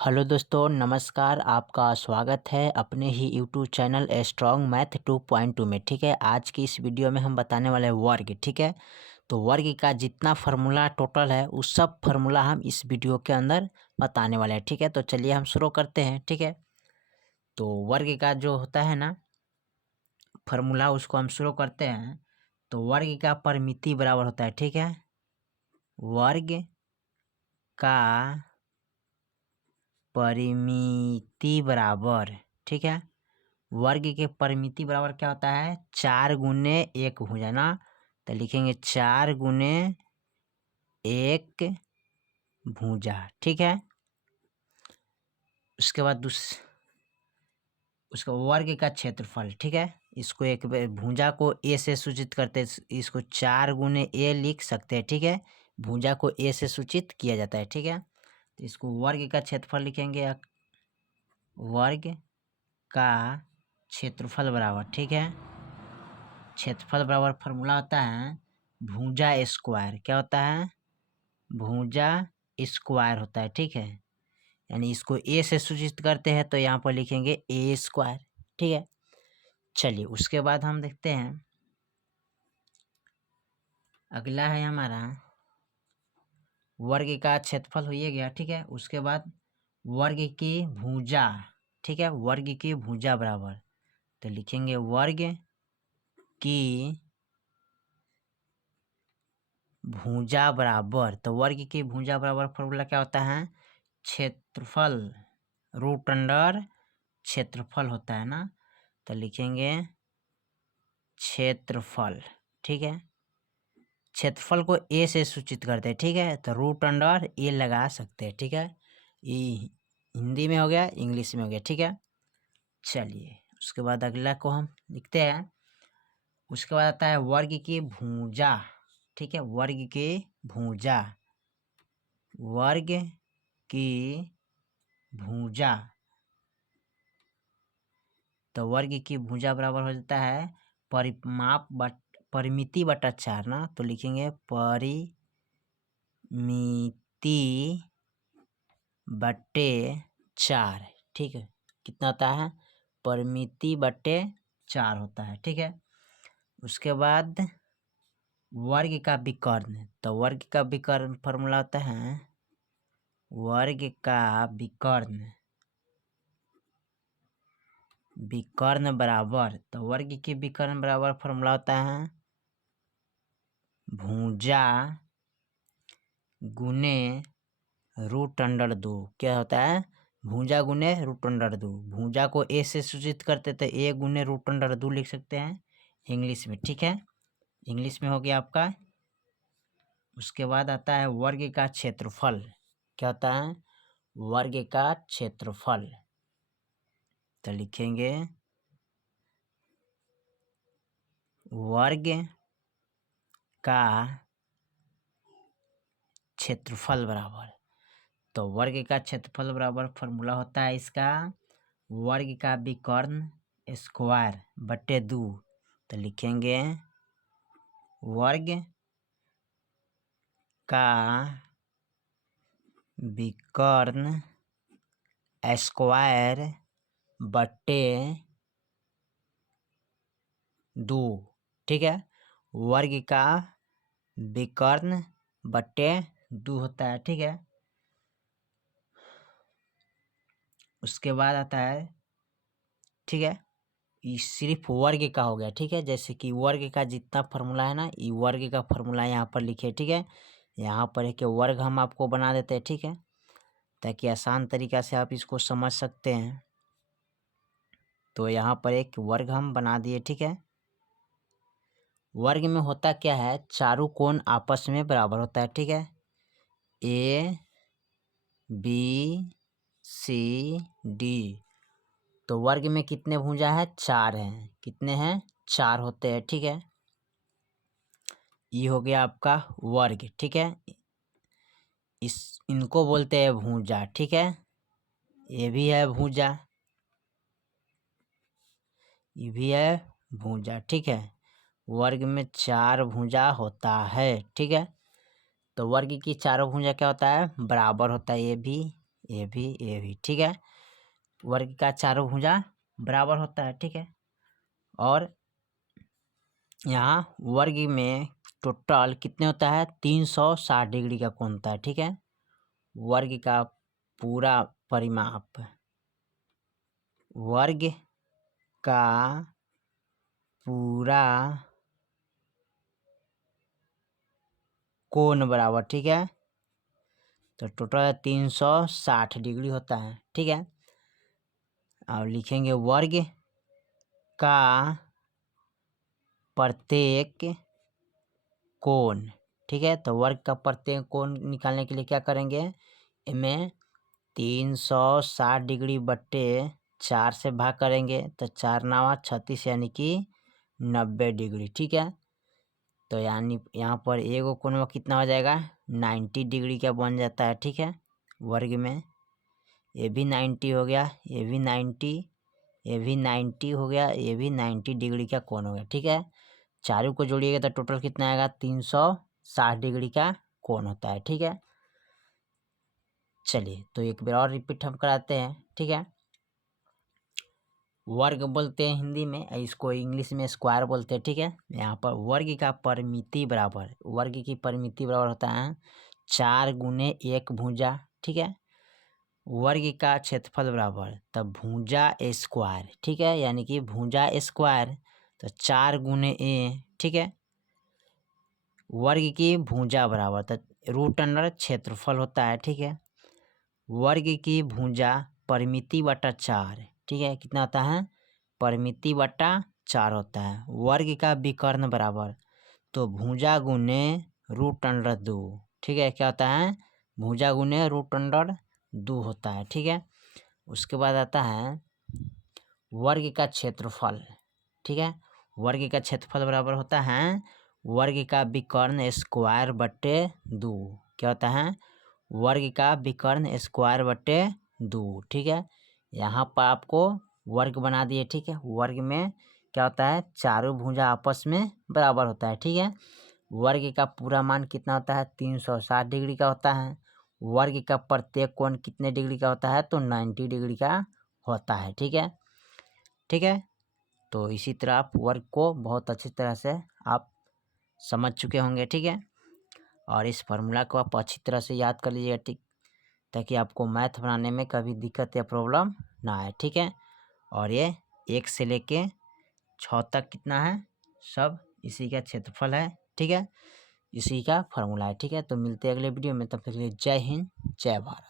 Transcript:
Hello दोस्तों, नमस्कार। आपका स्वागत है अपने ही यूट्यूब चैनल स्ट्रॉन्ग मैथ 2.2 में। ठीक है, आज की इस वीडियो में हम बताने वाले हैं वर्ग। ठीक है, तो वर्ग का जितना फार्मूला टोटल है उस सब फार्मूला हम इस वीडियो के अंदर बताने वाले हैं। ठीक है, तो चलिए हम शुरू करते हैं। ठीक है, तो वर्ग का जो होता है ना फार्मूला, उसको हम शुरू करते हैं। तो वर्ग का परिमिति बराबर होता है, ठीक है, वर्ग का परिमिति बराबर, ठीक है, वर्ग के परिमिति बराबर क्या होता है, 4 गुने 1 भुजा ना। तो लिखेंगे 4 गुने 1 भुजा। ठीक है, उसके बाद उसका वर्ग का क्षेत्रफल। ठीक है, इसको एक भुजा को ए से सूचित करते, इसको 4 गुने 1 लिख सकते हैं। ठीक है, भुजा को ए से सूचित किया जाता है। ठीक है, तो इसको वर्ग का क्षेत्रफल लिखेंगे, वर्ग का क्षेत्रफल बराबर, ठीक है, क्षेत्रफल बराबर फार्मूला होता है भुजा स्क्वायर। क्या होता है, भुजा स्क्वायर होता है। ठीक है, यानी इसको ए से सूचित करते हैं तो यहाँ पर लिखेंगे ए स्क्वायर। ठीक है, चलिए उसके बाद हम देखते हैं, अगला है हमारा वर्ग का क्षेत्रफल हो गया। ठीक है, उसके बाद वर्ग की भुजा। ठीक है, वर्ग की भुजा बराबर, तो लिखेंगे वर्ग की भुजा बराबर। तो वर्ग की भुजा बराबर फॉर्मूला क्या होता है, क्षेत्रफल रूट अंडर क्षेत्रफल होता है ना। तो लिखेंगे क्षेत्रफल। ठीक है, क्षेत्रफल को ए से सूचित करते हैं। ठीक है, तो रूट अंडर ए लगा सकते हैं। ठीक है, ये हिंदी में हो गया, इंग्लिश में हो गया। ठीक है, चलिए उसके बाद अगला को हम लिखते हैं। उसके बाद आता है वर्ग की भुजा। ठीक है, वर्ग की भुजा, वर्ग की भुजा। तो वर्ग की भुजा बराबर हो जाता है परिमिति बटा 4 ना। तो लिखेंगे परिमिति बटे 4। ठीक है, कितना होता है, परिमिति बटे 4 होता है। ठीक है, उसके बाद वर्ग का विकर्ण। तो वर्ग का विकर्ण फॉर्मूला होता है वर्ग का विकर्ण, विकर्ण बराबर। तो वर्ग के विकर्ण बराबर फॉर्मूला होता है भुजा गुने रूट अंडर 2। क्या होता है, भुजा गुने रूट अंडर 2। भुजा को ए से सूचित करते तो ए गुने रूट अंडर 2 लिख सकते हैं इंग्लिश में। ठीक है, इंग्लिश में हो गया आपका। उसके बाद आता है वर्ग का क्षेत्रफल। क्या होता है, वर्ग का क्षेत्रफल। तो लिखेंगे वर्ग का क्षेत्रफल बराबर। तो वर्ग का क्षेत्रफल बराबर फॉर्मूला होता है इसका वर्ग का विकर्ण स्क्वायर बटे 2। तो लिखेंगे वर्ग का विकर्ण स्क्वायर बटे 2। ठीक है, वर्ग का विकर्ण बटे 2 होता है। ठीक है, उसके बाद आता है, ठीक है, ये सिर्फ वर्ग का हो गया। ठीक है, जैसे कि वर्ग का जितना फार्मूला है ना, ये वर्ग का फार्मूला यहाँ पर लिखे। ठीक है, यहाँ पर एक वर्ग हम आपको बना देते हैं। ठीक है, ताकि आसान तरीका से आप इसको समझ सकते हैं। तो यहाँ पर एक वर्ग हम बना दिए। ठीक है, वर्ग में होता क्या है, चारों कोण आपस में बराबर होता है। ठीक है, ए बी सी डी। तो वर्ग में कितने भुजा है, 4 हैं। कितने हैं, 4 होते हैं। ठीक है, ये हो गया आपका वर्ग। ठीक है, इनको बोलते हैं भुजा। ठीक है, ये भी है भुजा, ये भी है भुजा। ठीक है, वर्ग में 4 भुजा होता है। ठीक है, तो वर्ग की चारों भुजा क्या होता है, बराबर होता है। ये भी, ठीक है। वर्ग का चारों भुजा बराबर होता है, ठीक है। और यहाँ वर्ग में टोटल कितने होता है, 360 डिग्री का कोण होता है, ठीक है। वर्ग का पूरा परिमाप, वर्ग का पूरा कोण बराबर, ठीक है। तो टोटल 360 डिग्री होता है, ठीक है। अब लिखेंगे वर्ग का प्रत्येक कोण, ठीक है। तो वर्ग का प्रत्येक कोण निकालने के लिए क्या करेंगे, इनमें 360 डिग्री बट्टे 4 से भाग करेंगे, तो 4 9 36 यानी कि 90 डिग्री, ठीक है। तो यानी यहाँ पर एगो कोण में कितना हो जाएगा, 90 डिग्री का बन जाता है, ठीक है। वर्ग में ये भी 90 हो गया, ये भी 90, ये भी 90 हो गया, ये भी 90 डिग्री का कोण हो गया, ठीक है। चारों को जोड़िएगा तो टोटल कितना आएगा, 360 डिग्री का कोण होता है, ठीक है। चलिए तो एक बार और रिपीट हम कराते हैं, ठीक है। वर्ग बोलते हैं हिंदी में, इसको इंग्लिश में स्क्वायर बोलते हैं, ठीक है। यहाँ पर वर्ग का परिमिति बराबर, वर्ग की परिमिति बराबर होता है 4 गुने 1 भुजा, ठीक है। वर्ग का क्षेत्रफल बराबर तब भुजा स्क्वायर, ठीक है, यानी कि भुजा स्क्वायर तो 4 गुने ए, ठीक है। वर्ग की भुजा बराबर तो रूट अंडर क्षेत्रफल होता है, ठीक है। वर्ग की भुजा परिमिति बटा 4, ठीक है, कितना होता है, परिमिति बटा 4 होता है। वर्ग का विकर्ण बराबर तो भुजा गुने रूट अंडर 2, ठीक है, क्या होता है, भुजा गुने रूट अंडर 2 होता है, ठीक है। उसके बाद आता है वर्ग का क्षेत्रफल, ठीक है। वर्ग का क्षेत्रफल बराबर होता है वर्ग का विकर्ण स्क्वायर बटे 2, क्या होता है, वर्ग का विकर्ण स्क्वायर बटे 2, ठीक है। यहाँ पर आपको वर्ग बना दिए, ठीक है। वर्ग में क्या होता है, चारों भुजा आपस में बराबर होता है, ठीक है। वर्ग का पूरा मान कितना होता है, 360 डिग्री का होता है। वर्ग का प्रत्येक कोण कितने डिग्री का होता है, तो 90 डिग्री का होता है, ठीक है, ठीक है। तो इसी तरह आप वर्ग को बहुत अच्छी तरह से आप समझ चुके होंगे, ठीक है। और इस फार्मूला को आप अच्छी तरह से याद कर लीजिएगा, ठीक, ताकि आपको मैथ बनाने में कभी दिक्कत या प्रॉब्लम ना आए, ठीक है। और ये 1 से लेके 6 तक कितना है, सब इसी का क्षेत्रफल है, ठीक है, इसी का फार्मूला है, ठीक है। तो मिलते हैं अगले वीडियो में, तब तक के लिए जय हिंद जय भारत।